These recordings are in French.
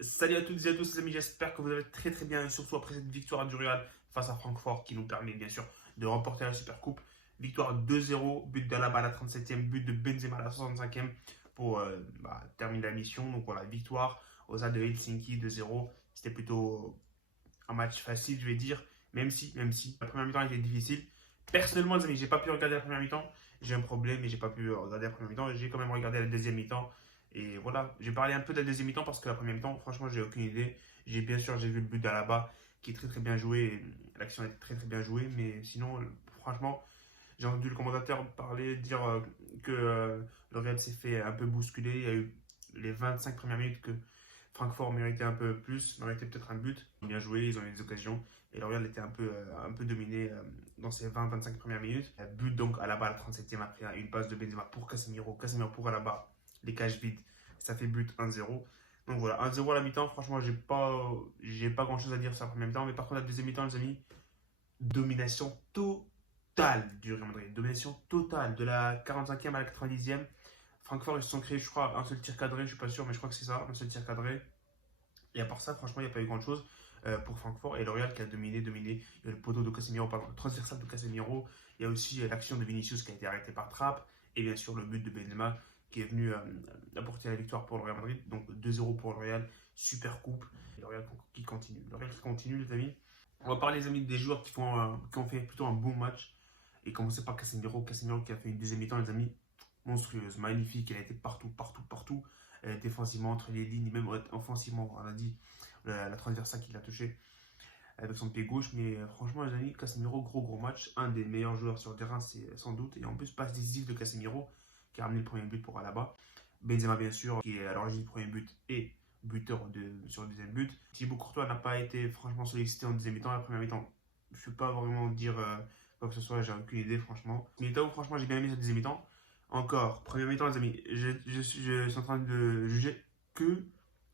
Salut à toutes et à tous les amis, j'espère que vous allez très très bien et surtout après cette victoire du Real face à Francfort qui nous permet bien sûr de remporter la Supercoupe. Victoire 2-0, but d'Alaba à la 37e, but de Benzema à la 65e pour terminer la mission. Donc voilà, victoire aux Stade de Helsinki 2-0. C'était plutôt un match facile, je vais dire, même si la première mi-temps était difficile. Personnellement, les amis, j'ai pas pu regarder la première mi-temps. J'ai un problème et j'ai pas pu regarder la première mi-temps. J'ai quand même regardé la deuxième mi-temps. Et voilà, j'ai parlé un peu de la deuxième mi-temps parce que la première mi-temps, franchement, j'ai aucune idée. J'ai vu le but d'Alaba qui est très très bien joué. L'action était très très bien jouée, mais sinon, franchement, j'ai entendu le commentateur parler, dire que le Real s'est fait un peu bousculer. Il y a eu les 25 premières minutes que Francfort méritait un peu plus, méritait peut-être un but. Bien joué, ils ont eu des occasions. Et le Real était un peu dominé dans ces 20-25 premières minutes. But donc à la balle, 37e après une passe de Benzema pour Casemiro. Casemiro pour Alaba, les cages vides. Ça fait but 1-0. Donc voilà, 1-0 à la mi-temps. Franchement, j'ai pas grand chose à dire sur la première mi-temps. Mais par contre, la deuxième mi-temps, les amis, domination totale du Real Madrid. Domination totale de la 45e à la 90e. Francfort, ils se sont créés, je crois, un seul tir cadré, je suis pas sûr, mais je crois que c'est ça, un seul tir cadré. Et à part ça, franchement, il n'y a pas eu grand chose pour Francfort. Et le Real qui a dominé. Il y a le poteau de Casemiro, pardon, le transversal de Casemiro. Il y a aussi l'action de Vinicius qui a été arrêtée par Trapp. Et bien sûr, le but de Benzema qui est venu apporter la victoire pour le Real Madrid. Donc 2-0 pour le Real, super coupe. Et le Real qui continue. Le Real qui continue, les amis. On va parler, les amis, des joueurs qui ont fait plutôt un bon match. Et commencer par Casemiro. Casemiro qui a fait une deuxième mi-temps, les amis, monstrueuse, magnifique. Elle a été partout. Défensivement, entre les lignes, même offensivement. On a dit la transversale qu'il a touché avec son pied gauche. Mais franchement, les amis, Casemiro, gros match. Un des meilleurs joueurs sur le terrain, c'est sans doute. Et en plus, passe décisive de Casemiro qui a ramené le premier but pour Alaba. Benzema, bien sûr, qui est à l'origine du premier but et buteur sur le deuxième but. Thibaut Courtois n'a pas été franchement sollicité en deuxième mi-temps. La première mi-temps, je ne peux pas vraiment dire quoi que ce soit, j'ai aucune idée, franchement. Militao, franchement, j'ai bien aimé cette deuxième mi-temps. Encore, première mi-temps, les amis, je suis en train de juger que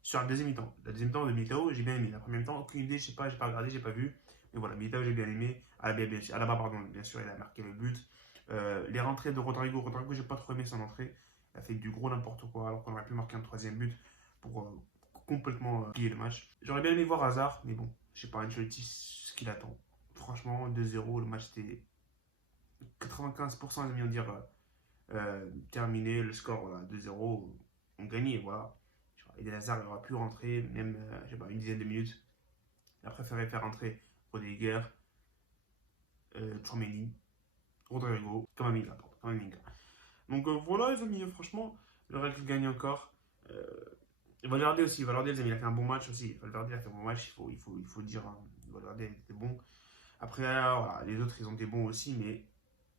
sur la deuxième mi-temps. La deuxième mi-temps de Militao, j'ai bien aimé. La première mi-temps, aucune idée, je sais pas, j'ai pas regardé, j'ai pas vu. Mais voilà, Militao, j'ai bien aimé. Alaba, pardon, bien sûr, il a marqué le but. Les rentrées de Rodrigo, j'ai pas trop aimé son entrée. Il a fait du gros n'importe quoi, alors qu'on aurait pu marquer un troisième but pour complètement plier le match. J'aurais bien aimé voir Hazard, mais bon, je sais pas, Ancelotti, ce qu'il attend. Franchement, 2-0, le match était 95%, ils vont dire terminé, le score, voilà, 2-0, on gagnait, voilà. Eden Hazard, il aurait pu rentrer, même, je sais pas, une dizaine de minutes. Il a préféré faire rentrer Rudiger, Tchouaméni, Rodrigo, Kamavinga, pardon, Kamavinga. Donc voilà, les amis, franchement, le Real qui gagne encore. Valverde aussi, Valverde, les amis, il a fait un bon match aussi. Valverde a fait un bon match, il faut dire, hein, Valverde était bon. Après, voilà, les autres, ils ont été bons aussi, mais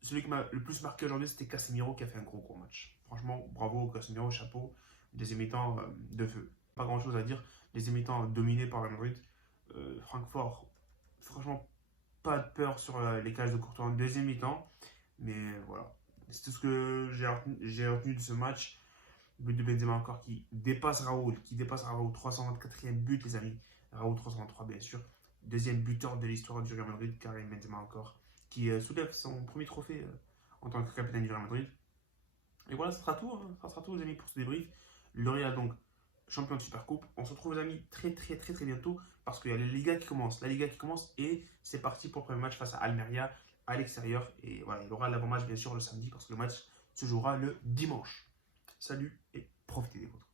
celui qui m'a le plus marqué aujourd'hui, c'était Casemiro qui a fait un gros match. Franchement, bravo Casemiro, chapeau. Deuxième mi-temps de feu. Pas grand chose à dire. Deuxième mi-temps dominé par le Madrid. Francfort, franchement, pas de peur sur les cages de Courtois en deuxième mi-temps. Mais voilà, c'est tout ce que j'ai retenu de ce match. But de Benzema encore qui dépasse Raoul, 324e but, les amis. Raoul 323, bien sûr. Deuxième buteur de l'histoire du Real Madrid, Karim Benzema encore, qui soulève son premier trophée en tant que capitaine du Real Madrid. Et voilà, ça sera tout, hein. Ça sera tout, les amis, pour ce débrief. Le Real, donc, champion de Supercoupe. On se retrouve, les amis, très bientôt parce qu'il y a la Liga qui commence. La Liga qui commence et c'est parti pour le premier match face à Almeria à l'extérieur. Et voilà, il y aura l'avant-match, bien sûr, le samedi parce que le match se jouera le dimanche. Salut et profitez des vôtres.